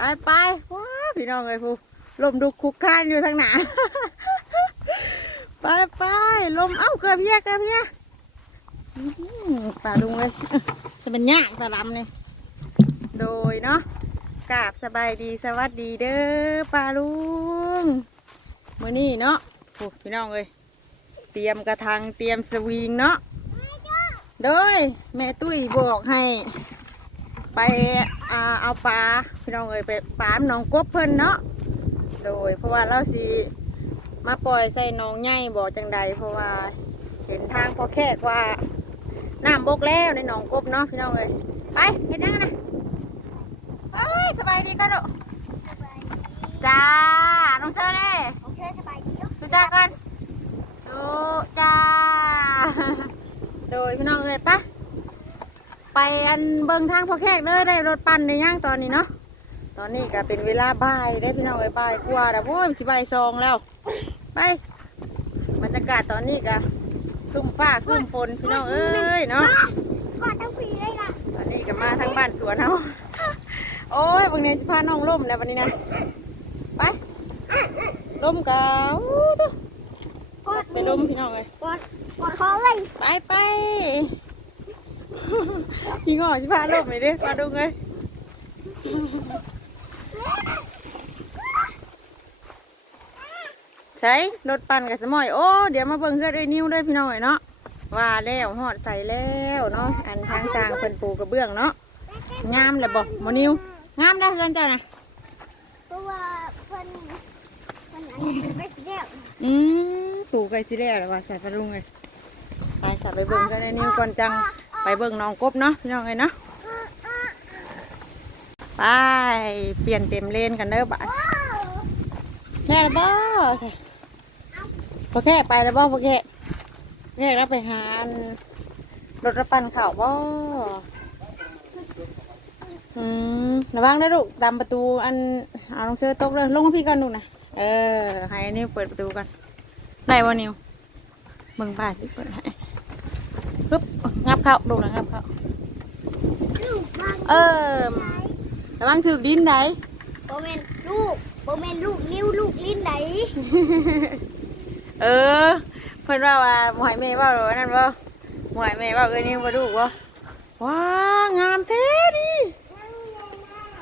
ไปไปว้าพี่น้องเอ้ยผู้ลมดุกคุกคานอยู่ทางหนาไปไปลมเอ้าเกือบเพียเกือบเพียอื้อหือป่าลุงเลยจะเป็นยากตะลำนี่โดยเนาะกราบสบายดีสวัสดีเด้อป่าลุงมื้อนี้เนาะโอ้พี่น้องเอ้ยเตรียมกระทังเตรียมสวิงเนาะโดยแม่ตุ้ยบอกให้ ไปอ่าเอาปลาพี่น้องเอ้ยไปปลาหนองกบเพิ่นเนาะโดย เพราะว่าเราสิมาปล่อยใส่หนองใหญ่บ่จังใดเพราะว่าเห็นทางพอแค่ว่าน้ำบกแล้วในหนองกบเนาะพี่น้องเอ้ยไปเห็นยังนะเอ้ยสบายดีกันลูกสบายดีจ้าน้องเซอร์เน่ของเธอสบายดีเนาะดูจ้ากันดูจ้าโดยพี่น้องเอ้ยปะ ไปอันเบิ่งทางพอแขกเลยได้รถปั่นในย่างตอนนี้เนาะตอนนี้ก็เป็นเวลาบ่ายได้พี่น้องเอ้ยบ่ายกว่าแล้วโอ้ยสิบ่ายสองแล้ว ไปบรรยากาศตอนนี้ก็ครึ้มฟ้าครึ้มฝนพี่น้องเอ้ยเนาะก่อนต้องคุยได้ละตอนนี้ก็มาทางบ้านสวนเฮาโอ้ยบางนี้สิพาน้องล่มแล้ววันนี้นะไปล่มกะอู้ตัวก่อนไปล่มพี่น้องเลยก่อนก่อนเขาเลยไปไป พี่งอสิพาล่มเลยเด้มาดูเลยใช้รถปั่นกับสมอยโอ้เดี๋ยวมาเบิ่งเพื่อนไอ้นิ้วด้วยพี่น้องเอ้ยเนาะว่าแล้วหอดใส่แล้วเนาะอันทางสร้างเพิ่นปูกระเบื้องเนาะงามแล้วบอกโมนิวงามได้อเพื่อนเจ้านะเพราะว่าเพิ่นเพิ่นอันนี้ไม่เดียวอืมตู่ไก่สิแล้วแล้วว่าใส่ปลาลุงเลยไปใส่ไปเบิ่งกันไอ้นิ้วก่อนจังไป เบิ่งน้องกบเนาะพี่น้องเอ้ยเนาะไปเปลี่ยนเต็มเลนกันเด้อบ่าแน่ล้วบ่ใช่พอแค่ไปแล้วบ่พอแค่แค่เราไปหานรถระปั่นข่าวบ่อืมระวังนะลูกตามประตูอันเอาลงเชือตกเลยลงมาพี่ก่อนลูกนะเออให้อันนิวเปิดประตูกันได้บ่นิวเบิ่งบ้านสิเปิดให้ ปึ๊บงับเข้าลูกนะงับเข้าลูกบางเออระวังถือดินได้โบเมนลูกโบเมนลูกนิ้วลูกลิ้นไหนเออ เพิ่นว่าว่าหมวยแม่เว่าหรือว่านั่นบ่หมวยแม่เว่าเอ้ยนี่บ่ดูบ่ว้างามแท้ดิ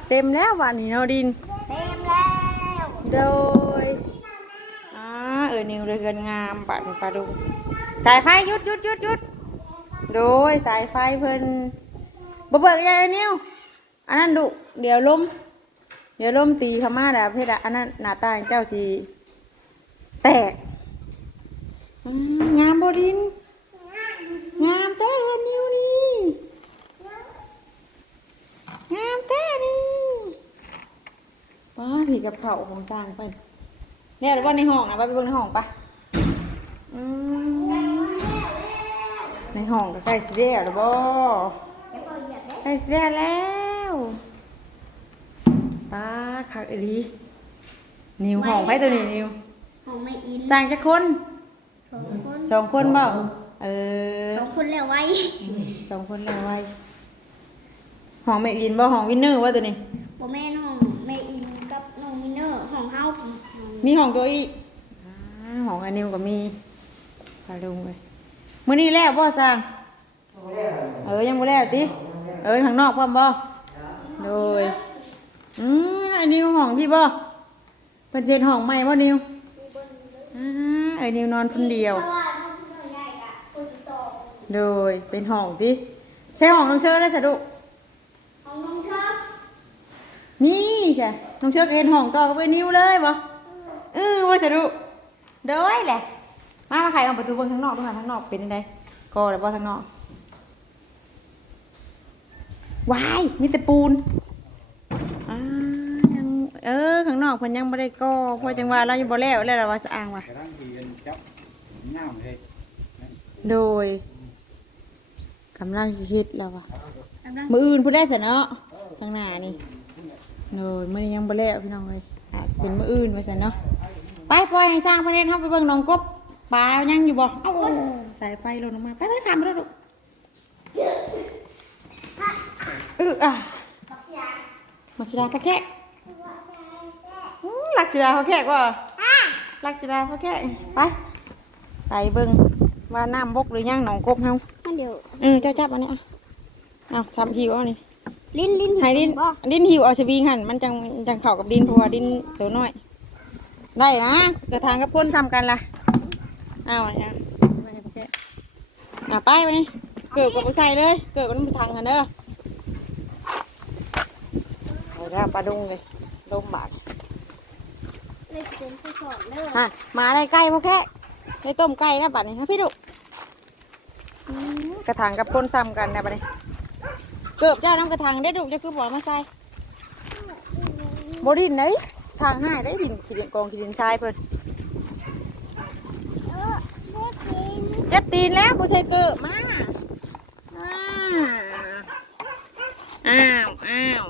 เต็มแล้ววันนี้เนาะดิน เต็มแล้วโดยอ่าเออนิวเลยเกินงามปะนี่ปลาดูสายไฟหยุดหยุดหยุดหยุด โดยสายไฟเพิ่นบ่เบิกยายนิวอันนั้นดุเดี๋ยวลมเดี๋ยวลมตีเข้ามาแล้วเพชรอันนั้นหน้าตาเจ้าสิแตกงามบดินงามแต่นิ้วนี่งามแต่นี่ป้าผีกับเขาผมสร้างไปเนี่ยเดี๋ยวว่าในห้องนะไปไปเบิ่งในห้องปะอืมใน ห้องก็ใกล้สิแล้วหรือบ่ใกล้สิแล้วแล้วป้าคักอีดีนิวห้องไปตัวนี้นิวของไม่อินสร้างจะคนสองคนสองคนเปล่าเออสองคนแล้วไว้สองคนแล้วไว้ห้องเมอินบ่ห้องวินเนอร์ว่าตัวนี้โบแม่นห้องแม่อินกับน้องมินเนอร์ห้องเฮาผีมีห้องตัวอีกอ่าห้องอันนิวก็มีพาลุงเลย มื้อนี้แล้วบ่สร้าง เออ ยังบ่แล้วติ เออข้างนอกพร้อมบ่โดยอืมอันนิวห้องพี่บ่เพิ่นเช็ดห้องใหม่บ่นิวอ่าไอ้นิวนอนคนเดียวเพราะว่าห้องเพื่อนใหญ่อะคนติดต่อโดยเป็นห้องติใช่ห้องน้องเชิญได้สะดุห้องน้องเชอบนี่ใช่น้องเชือกเห็นห้องต่อกับไอ้นิ้วเลยบ่เออว่าจะดูเด้อยแหละ มามาไขของประตูเบนทางนอกดูค่ะทางนอกเป็นยังไงก็แล้วบ่ทางนอกวายมีแต่ปูนอ่ายังเออข้างนอกเพิ่นยังบ่ได้ก่อเพราะจังว่าเรายังบ่แล้วแล้วเราว่าสะอางว่ะกำลังดีกันจับง่ามเลยโดยกำลังสิเฮ็ดแล้วว่ะมืออื่นพูดได้เสยเนาะทางหน้านี่โดยมื่อนี้ยังบ่แล้วพี่น้องเลยอาจจะเป็นมืออื่นไปเสยเนาะไปปล่อยให้สร้างประเด็นเข้าไปเบิ่งหน้องกบ ปลายังอยู่บ่เอ้าสายไฟหล่นลงมา ไปไปขามไปแล้วลูกเอออะบักยามาชิดาปะแค่อืลักศิลาเขาแขกว่าลักศิลาเขาแขกไป ไปเบิ่งว่าน้ำบกหรือยังหนองกบเฮามันเดี๋ยวอืมเจ้าจับอันนี้อะเอาทำหิวเอานี่ลิ้นลิ้นให้ดินบ่ดินหิวเอาสวิงหันมันจังจังเข้ากับดินเพราะว่าดินเดี๋ยวน้อย ได้นะกระถางกับพ่นซ้ำกันล่ะ เอาเนี่ยไปให้พ่อแกอะไปไปนี่เกิดกับผู้ใส่เลย เกิดกับน้ำทางกันเด้อเอาแล้วปลาดุงเลยดมบาดเลยเป็นผู้สอนเด้อฮะมาได้ใกล้พ่อแค่ได้ต้มไก่แล้วบัดนี้ฮะพี่ดุอืมกระถางกับพ่นซ้ำกันนะบัดนี้ เกิดเจ้าน้ำกระถางได้ดุจะคือบอกมาใส่บดินไหนสร้างให้ได้ดินขีดินกองขีดินทรายเพิ่น เออเด็กกิน เจ็ดตีนแล้วกูใส่เกิดมาอ้าวอ้าว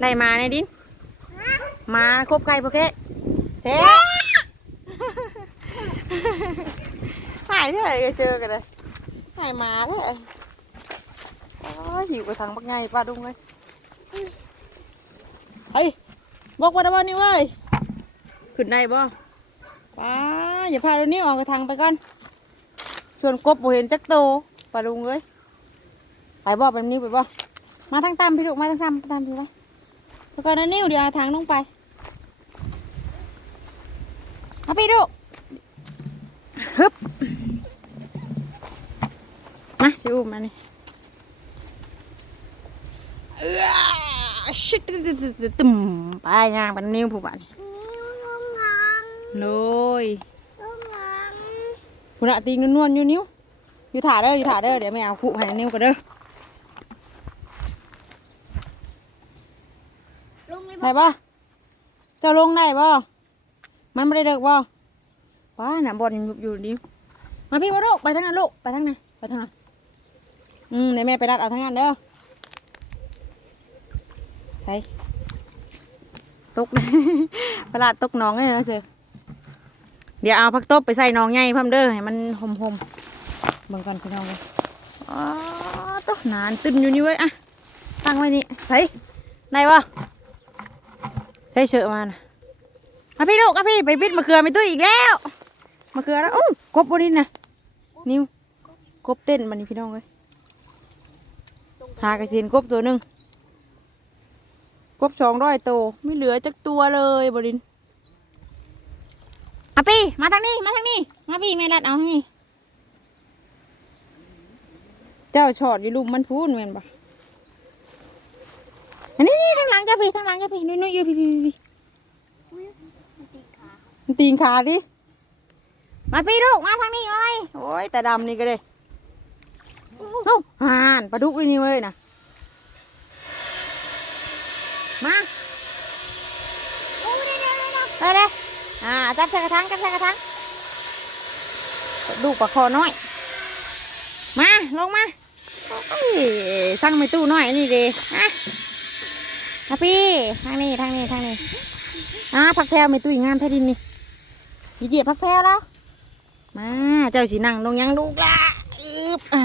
ได้มาในดิน มาครบไก่พวกแค่เซ่หายเท่าไหร่ก็เจอกันเลยหายมาเลยโอ้ยหิวไปทางบักไงปลาดุงเลยเฮ้ยบอกว่าได้บ่นี่เว้ย ขึ้นได้บ่ป้าอย่าพาเรานี่ออกกระทางไปก่อน ส่วนกบบ่เห็นจักโตปลาลุงเอ้ยไปบ่ไปนี้ไปบ่มาทางตามพี่ลูกมาทางตามตามพี่ไปแล้วก็นั่นนิ้วเดี๋ยวทางลงไปเอาพี่ลูกฮึบมาสิอุ้มมานี่เอื้อชิตึ๊ดตึ๊ดตึ๊ดตึ๊ดตึ๊มไปย่างไปนิ้วผู้บ้านนิ้วงงงัง เลยงงงังคุณอะตีนนวลๆอยู่นิ้วอยู่ถ่าเด้ออยู่ถ่าเด้อเดี๋ยวไม่เอาคู่ให้นิ้วกันเด้อลงเลยบ่ได้ปะเจ้าลงได้ปะมันไม่ได้เด็กปะว้าน่ะบอลอยู่อยู่นิ้วมาพี่มาลูกไปทางนั้นลูกไปทางนั้นไปทางนั้นอืมเดี๋ยวแม่ไปรัดเอาทางนั้นเด้อใช่ตกประหลาดตกหน้องเลยนะเสือ เดี๋ยวเอาพักตบไปใส่น้องใหญ่พิ่มเด้อให้มันหอมๆเบิ่งก่อนพี่น้องเลยอ๋อตกนานตึนอยู่นี่เว้ยอะตั้งไว้นี่ใส่ไหนวะใส่เชือกมานะอะพี่ลูกอะพี่ไปบิดมะเขือไม่ตุ้ยอีกแล้วมะเขือแล้วอู้กบบดินนะนิ้วกบเต้นมันนี่พี่น้องเลยหากระสินกบตัวหนึ่งกบสองร้อยโตไม่เหลือจักตัวเลยบดิน อะพี่มาทางนี้มาทางนี้ มาพี่แม่รัดเอาทางนี้ เจ้าชอดอยู่ลุมมันพูนแม่นปะอันนี้นี่ทางหลังเจ้าพี่ทางหลังเจ้าพี่นุ้ยนุ้ยอยู่พี่พี่พี่พี่อุ๊ยมันตีขามันตีนขาดิมาพี่ลูกมาทางนี้เอ้ยโอ้ยแต่ดำนี่ก็เลยเอ้าห่านปลาดุกเลยนี่เว้ยนะมาโอ้ยเดี๋ยวเดี๋ยวเดี๋ยวไปเลย อ่าจับใส่กระถางจับใส่กระถางดูปลาคอน้อย มาลงมาโอ้ยสั่งไม่ตู้น้อยนี่เดีอะพี่ทางนี้ทางนี้ทางนี้อ่าผักแพรวไม่ตู้งานแผ่นดินนี่ยีเหยียบผักแพรวแล้วมาเจ้าสีนั่งลงยังลูกละอึบอ่า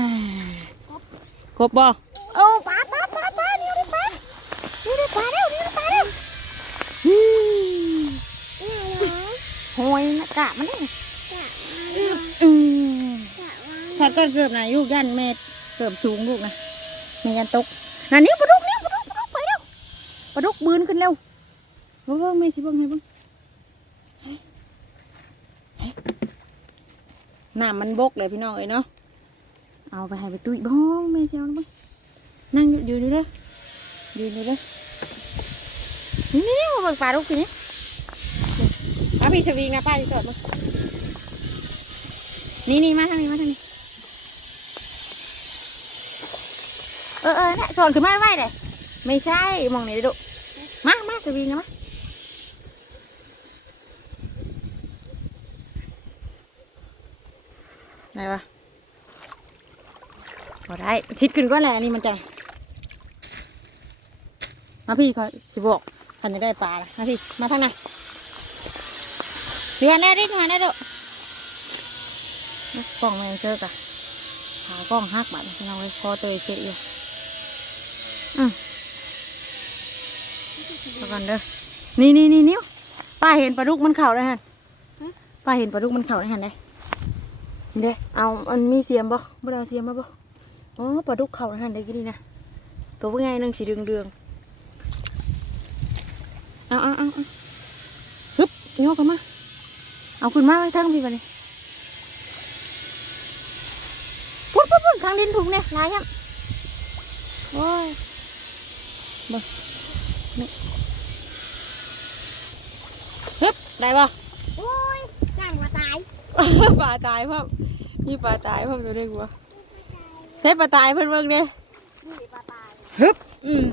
ครบบ่โอ้ปลาปลาปลาปลาเดี๋ยวดิปลาเดี๋ยวดิปลาเดี๋ยวเดี๋ยวดิปลาเดี๋ยวอืม นี่เหรอ โหยนะกะมันนี่จะอึบอืมจะวางถ้าก็เกือบนะลูกยันเมตรเกือบสูงลูกนะแม่ยันตกนั่นนี่ปลาดุกนี่ปลาดุกปลาดุกไปเร็วปลาดุกบืนขึ้นเร็วเบิ่งเบิ่งแม่สิเบิ่งให้เบิ่งเฮ้ยเฮ้ยน้ำมันบกเลยพี่น้องเอ้ยเนาะเอาไปให้ไปตุ้ยบ้องแม่เจ้านะบ้างนั่งอยู่อยู่นี่เด้ออยู่นี่เด้อนี่นี่มาเบิกปลาลูกทีนี้ เอาพี่ชวิงนะป้าจะสอดมึงนี่นี่มาทางนี้มาทางนี้ เออเออเนี่ยสอนขึ้นมาไม่เลยไม่ใช่มองนี่ดูมามาชวิงนะมาไหนวะพอได้ชิดขึ้นก็และอันนี่มันจะมาพี่คอยสิบอกคันจะได้ปลาละมาพี่มาทางไหน เรียนได้ดิมาได้ดูกล้องแมงเจอกะขากล้องหักบัดพี่น้องเลยคอเตยเสียอยู่อืมก่อนเด้อนี่นี่นี่นิ้วป้าเห็นปลาดุกมันเข่าได้ฮะป้าเห็นปลาดุกมันเข่าได้ฮะได้นี่เด้เอามันมีเสียมบ่บ่ได้เอาเสียมมาบ่อ๋อปลาดุกเข่าได้ฮะได้กี่นี่นะตัวเป็นไงนึงสีเดืองเดืองๆเอาเอาเอาฮึบโยกกันมา เอาขึ้นมาไว้ทั้งพี่บันนี้ปุ๊บปุ๊บปุ๊บทางดินถุงเนี่ยลายครับโอ้ยเบิ่งนี่ฮึบได้ปะโอ้ยจ้างมาตายปลาตายพ่อมีปลาตายพ่อตัวเด็กวะใช้ปลาตายเพิ่นเบิ่งเนี่ยนี่ปลาตายฮึบอืม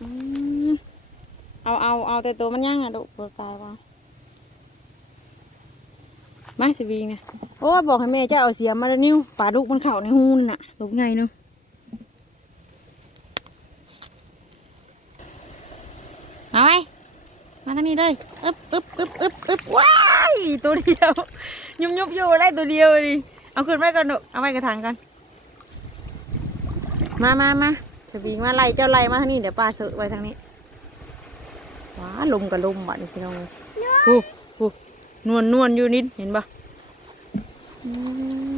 อืม เอาเอาเอาแต่ตัวมันย่างอะดุปลาตายวะมาสวิงนะโอ้บอกให้แม่เจ้าเอาเสียมมาแล้วนิ้วปลาดุกมันเข่าในหูนนน่ะลูกไงเนาะมาไว้มาทางนี้เลยอึ๊บอึ๊บอึ๊บอึ๊บอึ๊บว้ายตัวเดียวยุบยุบอยู่ได้ตัวเดียวดิเอาขึ้นไว้ก่อนหนูเอาไว้กระถางกันมามามาจะวิ่งมาไล่เจ้าไล่มาทางนี้เดี๋ยวป้าเสือไว้ทางนี้ ว้าลมกับลมบัดนี้พี่น้องเลยฮู้ฮู้นวลนวลอยู่นิดเห็นปะอื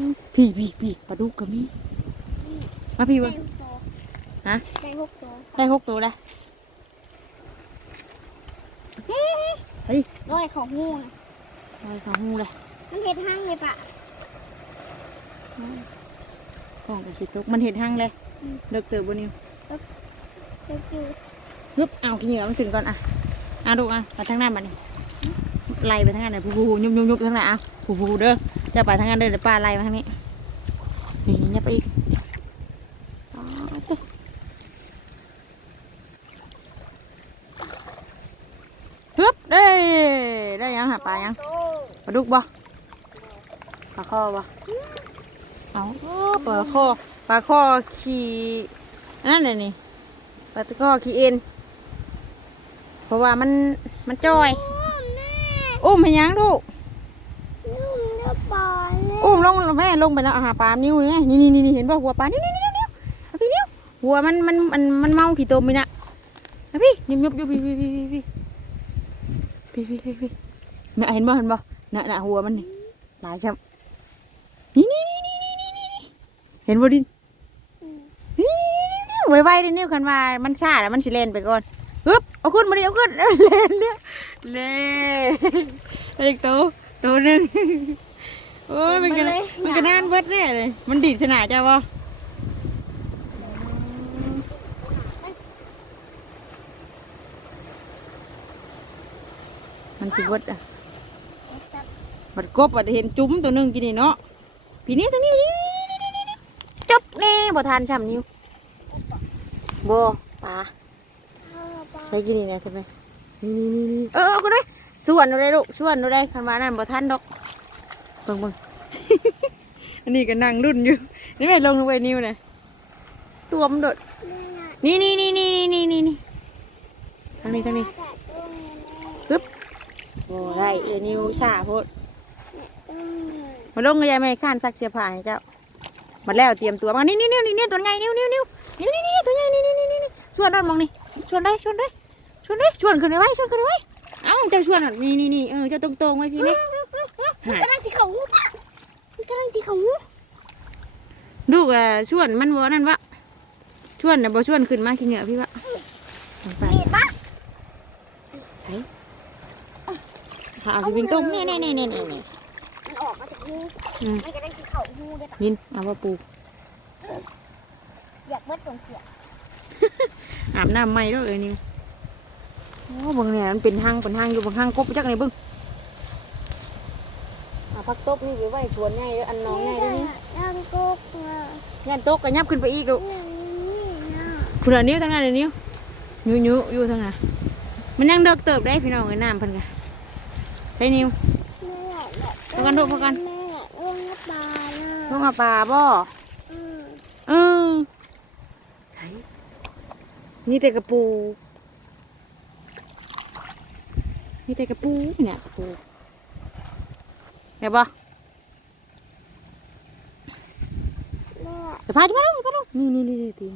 มพี่พี่พี่ปลาดุกกับมีมาพี่ได้วะหกตัวฮะได้หกตัวได้หกตัวแล้วเฮ้ยร้อยของงูนะได้ของหูเลยมันเห็ดห้างเลยปะของกระชิตุกมันเห็นหั่งเลยเลิกเติบบนนิ้วเดี๋ยวคือฮึบเอาขี้เหงื่อมันขึ้นก่อนอะ อะลูกอะไปทางหน้าบันไล่ไปทางนั้นเลยผู้ผู้ยุบยุบยุบทางไหนอะผู้ผู้เด้อจะไปทางนั้นเด้อเดี๋ยวป้าไล่มาทางนี้นี่เนี่ยไปอีกอ๋อเด้อฮึบได้ได้ยังหาปลายังปลาดุกบ่ปลาข้อบ่เอาปลาข้อปลาข้อขี่นนั่นเลยนี่ปลาข้อขี่เอ็น เพราะว่ามันมันจ้อยโอ้แม่อุ้มให้ยังลูกนุ่มเนื้อปลาเลยอุ้มลงแม่ลงไปแล้วเอาหาปลานิ้วนี่นี่นี่นี่เห็นป่ะหัวปลานี่นี่นี่นี่เอาพี่นิ้วหัวมันมันมันมันเมาขี้ตมไปน่ะเอาพี่ยิบยุบยุบพี่พี่พี่พี่พี่พี่พี่พี่น่ะเห็นบ่เห็นบ่น่ะน่ะหัวมันนี่หลายช่ำนี่นี่นี่นี่นี่นี่นี่เห็นบ่ดินนี่นี่นี่นี่ไวไวดินิ้วคันว่ามันช้าแล้วมันสิเล่นไปก่อน ฮึบเอาขึ้นมาดิเอาขึ้นเล่นเนี่ยเล่นอีกตัวตัวหนึ่งโอ้ยมันก็มันก็น่านเบิดแน่เลยมันดีดสนาจ้าวะมันสิเบิดอะบัดกบบัดเห็นจุ้มตัวหนึงกินนี่เนาะพี่นี้ตัวนี้นี่นี่นี่นี่นี่จบแน่บ่ทานช้ำนิ้วบ่ปลาเออปลา ใส่กินนี่นะทำไมนี่นี่นี่นี่เออเอาก็ได้ส่วนเอาได้ลูกส่วนเอาได้คันว่านั่นบ่ทันดอกเบิ่งเบิ่งอันนี้ก็นั่งรุ่นอยู่นี่แม่ลงลงไปนิ้วนะตัวมันโดดแม่น่ะนี่นี่นี่นี่นี่นี่นี่ทางนี้ทางนี้แม่กัดตัวแม่แม่ปึ๊บโอ้ได้เออนิ้วชาโพดอืมมาลงกับยายแม่ข้านซักเสื้อผ้าให้เจ้ามาแล้วเตรียมตัวมานี่นี่นี่นี่ตัวใหญ่นิ้วนิ้วนิ้วนิ้วนี่นี่ตัวใหญ่นี่นี่นี่นี่ช วนนอนมองนี่ชวนได้ชวนได้ชวนได้ชวนขึ้นไปไว้ชวนขึ้นไปไว้เอ้าเจ้าชวนอะนี่นี่นี่เออเจ้าตรงๆไว้สิเนี่ยมันกำลังสิเขาหูปะมันกำลังสิเขาหูลูกอะชวนมันบ่นั่นวะชวนน่ะบ่ชวนขึ้นมาขี้เหงื่อพี่วะไปมีดปะหาเอาไปวิ่งต้มนี่นี่นี่นี่นี่นี่มันออกมาจากหูอืมมันกำลังสิเขาหูเลยปะมินเอาว่าปูอยากเบิดตรงเสีย อาบน้ำใหม่ด้วยเอ้ยนิวโอ้เบิ่งเนี่ยมันเป็นห้างเป็นห้างอยู่บางห้างกบไปจักไหนเบิ่งอ่าพักตบนี่ไปไว้สวนใหญ่เด้ออันน้องใหญ่เด้วยนี่นั่งกุ๊กอะยันโต๊ะก็ยับขึ้นไปอีกลูกอย่างนี้นะคุณเอานิ้วทางนั้นเลยนิ้วนิ้วนิ้วอยู่ทางนั้นมันยังเดิกเติบได้พี่น้องเอ้ยน้ำเพิ่นกะใส่นิ้ว แม่อยากแบบพอกันลูกพอกัน แม่อยากลงน้ำปลาลงน่ะมาป่าบ่ อืม เออไหน นี่แต่กระปูนี่แต่กระปูเนี่ยกระปูเห็นปะแม่เดี๋ยวพาจะไปดูไปดูนี่นี่นี่นี่ตีน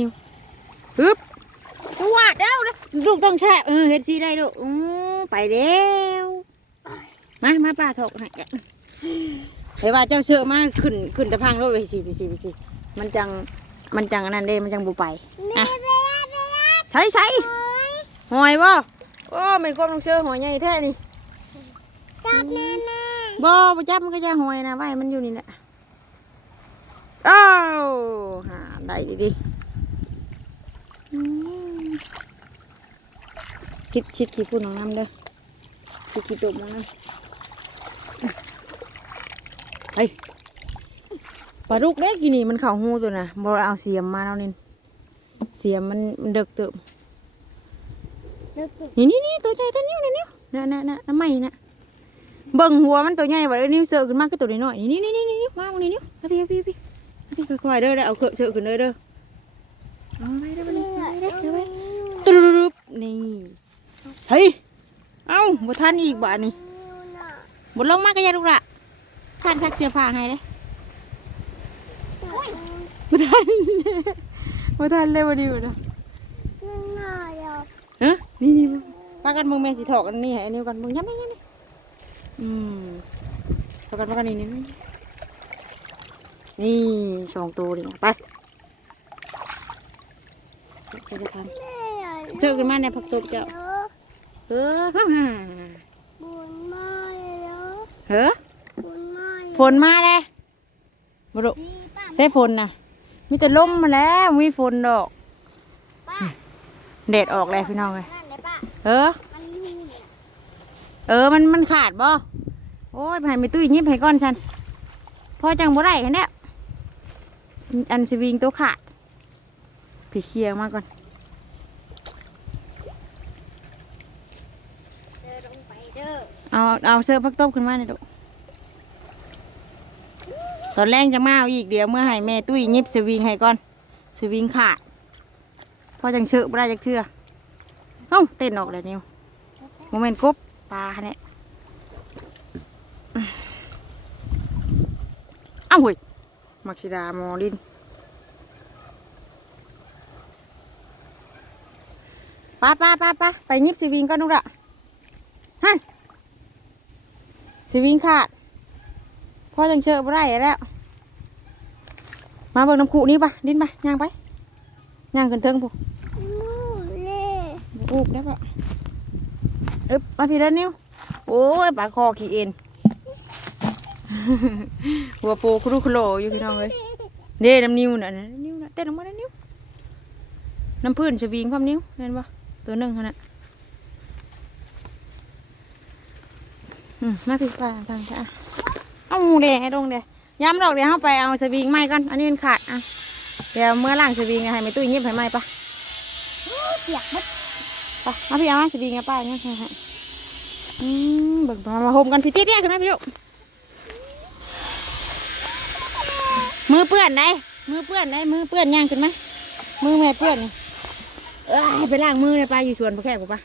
นิ้วฮึบตัวเด้วนะลูกต้องแช่เออเฮ็ดซีได้ลูกอือไปเร็วมามาป้าถกให้เฮ้ยว่าเจ้าเสือมาขึ้นขึ้นตะพังรถไปสิไปสิไปสิมันจัง มันจังอันนั้นเด้มันจังบุไปแม่เบียดเบียดใช่ใช่หอยบ่โอ้เป็นความลงเชื่อหอยใหญ่แท้นี่จับแม่แม่บ่บ่จับมันก็จะหอยนะไว้มันอยู่นี่แหละอ้าวหาได้ดีดีอืมชิดชิดขี้ฝุ่นของน้ำเด้อชิดขี้ตุ่มของน้ำไป ปลาดุกเด้กินนี่มันเข่าหูตัวน่ะบ่เอาเสียมมาแล้วนี่เสียมมันมันเดึกเติมลึกนี่นี่นี่ตัวใหญ่ตัวนิ้วนี่นิ้วน่ะน่ะน่ะน้ำไหมน่ะเบิ่งหัวมันตัวใหญ่บ่ได้นิ้วเสือขึ้นมาก็ตัวน้อยๆนี่นี่นี่นี่นิ้วมาตรงนี้นิ้วเอาพี่เอาพี่เอาพี่เอาพี่ค่อยๆเด้อเด้อเอาเคอะเสือขึ้นเด้อเด้อเอาไปเด้อไปเด้อไปเด้อเอาไปตรุบนี่เฮ้ยเอ้าบ่ทันอีกบาดนี่บ่ลงมาก็อย่าลูกละท่านซักเสื้อผ้าให้เลย บ่ทันบ่ทันเลยบ่ดีบ่ทันง่ายเดียวฮะนี่นี่บ่ปากันมึงแม่สิถอกอันนี้ให้อันนี้ก่อนมึงยับไม่ยับไม่อืมปากันปากันนี่นี่นี่นี่สองตัวดิไปใช่จะทันแม่เสือขึ้นมาในผักตบเจ้าเออฮ่าฮ่าบุญมาแล้วเฮ้อบุญมาฝนมาเลยบรุดีป้า ใส่ฝนนะมีแต่ลมมาแล้วมีฝนดอกป้าแดดออกแล้วพี่น้องเลยนั่นเลยป้าเออมันมีเนี่ยเออมันมันขาดบ่โอ้ยไปให้ไปตุ้ยยิบให้ก้อนฉันพอจังบ่ได้แค่เนี้ยอันสวิงตัวขาดพี่เคลียร์มาก่อนเดินลงไปเด้อเอาเอาเสื้อพักต้มขึ้นมาหน่อยดู ตอนแรกจะมาเอาอีกเดี๋ยวเมื่อให้แม่ตุ้ยยิบสวิงให้ก่อนสวิงขาดพอจังเชื่อบ่ได้จักเทื่อเอ้าเต้นออกแล้วนิวโมเมนต์กบปลาเนี่ยเอ้าเฮ้ยมักซิดามอลินป้าป้าป้าป้าไปยิบสวิงก่อนนุระฮันสวิงขาดพ่อจังเชื่อบ่ได้แล้ว มาเบิ่งน้ำขุนี่ปะดินปะย่างไปย่างขึ้นเทิงผู้มูเล่อูบได้ปะอึบมาพี่เด้อนิ้วโอ้ยปลาคอขี้เอ็นหัวโปครุคโลอยู่พี่น้องเลยเด้น้ำนิ้วน่ะนะนิ้วน่ะเต้นออกมาแล้วนิ้วน้ำพื้นสวิงความนิ้วเห็นปะตัวหนึ่งขนาดอืมมาพี่ปลาทางจ้าเอาหมูแดงให้ตรงเดียว ย้ำดอกเดี๋ยวเข้าไปเอาสวิงไม้ก่อน อันนี้มันขาดอะเดี๋ยวเมื่อล่างสวิงให้ไม่ตุ้ยเงียบให้ไม้ปะเปียกมัดไปมาพี่เอามาสวิงกับป้าเนี่ยให้ให้อืมเบิ่งมามาโฮมกันพี่เตี้ยๆกันนะพี่ลูกมือเปื้อนได้มือเปื้อนได้มือเปื้อนย่างขึ้นไหมมือแม่เปื้อนนี่เอ้ยไปล้างมือเลยป้าอยู่สวนพ่อแขกกูปะ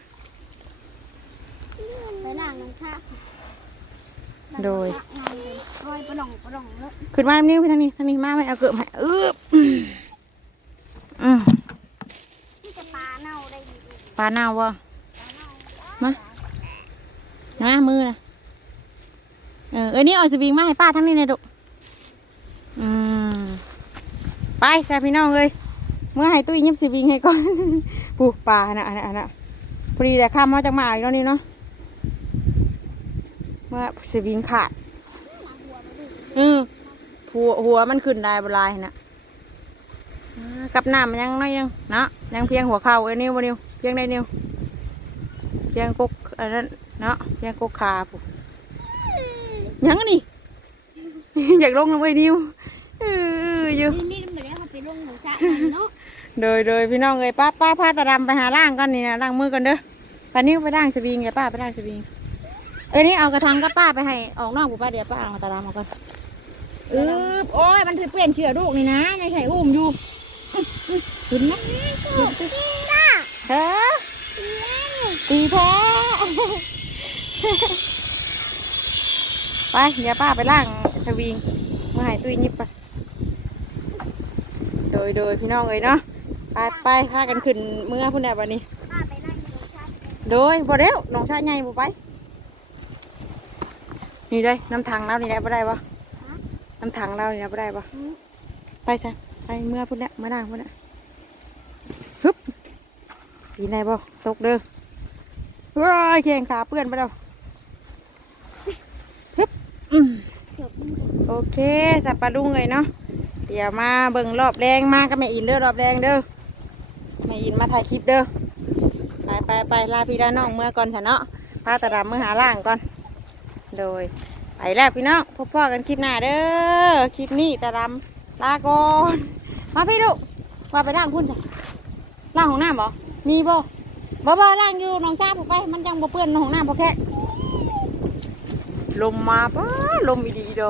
ไปล้างน้ำชา โดยคอยปลองปลองแล้วขึ้นมานิ้วพี่ทางนี้ทางนี้มาไม่เอาเกือบให้อึ๊บอืมนี่จะปลาเน่าได้ดีปลาเน่าวะมานะมือนะเออเออนี่เอาสวิงมาให้ป้าทั้งนี้เลยดุอืมไปแซ่พี่น้องเลยเมื่อให้ตุ้ยยิบสวิงให้ก่อนปูปลาน่ะอันน่ะอันน่ะพอดีแต่ข้ามมาจากมาอีกแล้วนี่เนาะ เมื่อสวิงขาดอือหัวหัวมันขึ้นได้บลายน่ะอ่ากับน้ำมันยังน้อยนึงเนาะยังเพียงหัวเข่าเอ้ยนิ้วบ่นิ้วเพียงได้นิ้วเพียงกกอันนั้นเนาะเพียงกกขาปุ๊ยังอันนี่ อยากลงลงไปนิ้วเอออยู่นี่นี่มันแล้วมันไปลงหมูชาเนาะโดยโดยพี่น้องเอ้ยป้าป้าพาตาดำไปหาล่างก่อนนี่นะล่างมือก่อนเด้อป้านิ้วไปล่างสวิงไงป้าไปล่างสวิง เอ้ยนี่เอากระทังกับป้าไปให้ออกนอกปุ๊ป้าเดี๋ยวป้าเอาตาดำมาก่อนเออโอ้ยมันถือเปลี่ยนเชือลูกนี่นะยังใส่อุ้มอยู่ขึ้นไหมกินบ้าเฮ้อตีแท้ไปเดี๋ยวป้าไปล่างสวิงมาให้ตุ้ยยิบไปโดยโดยพี่น้องเอ้ยเนาะไปไปพากันขึ้นเมื่อพุ่นแดวันนี้ป้าไปนั่งอยู่ชาติโดยบ่เร็วน้องชายใหญ่บ่ไป นี่เลยน้ำถังเรานี่แหละบ่ได้ปะน้ำถังเรานี่แหละบ่ได้ปะไปซะไปเมื่อพุ่นแหละมานั่งพุ่นแหละฮึบปีนได้บ่ตกเด้อว้ายแข่งขาเปื้อนไปแล้วฮึบอืมจบโอเคสับปะดุงเลยเนาะเดี๋ยวมาเบิ่งรอบแดงมากับแม่อินเด้อรอบแดงเด้อแม่อินมาถ่ายคลิปเด้อไปไปไปลาพี่ลาน้องเมื่อก่อนซะเนาะพาตะรำมือหาล่างก่อน โดยไปแล้วพี่น้องพบพ่อกันคลิปหน้าเด้อคลิปนี้ตะรำลาก่อนมาพี่ลูกว่าไปล่างพุ่นจ้ะล่างของน้ำบ่มีบ่บ่บ่ล่างอยู่น้องซาผูไป มันยังบ่เปื้อนของน้ำพอแค่ลมมาป้าลมอีดีโด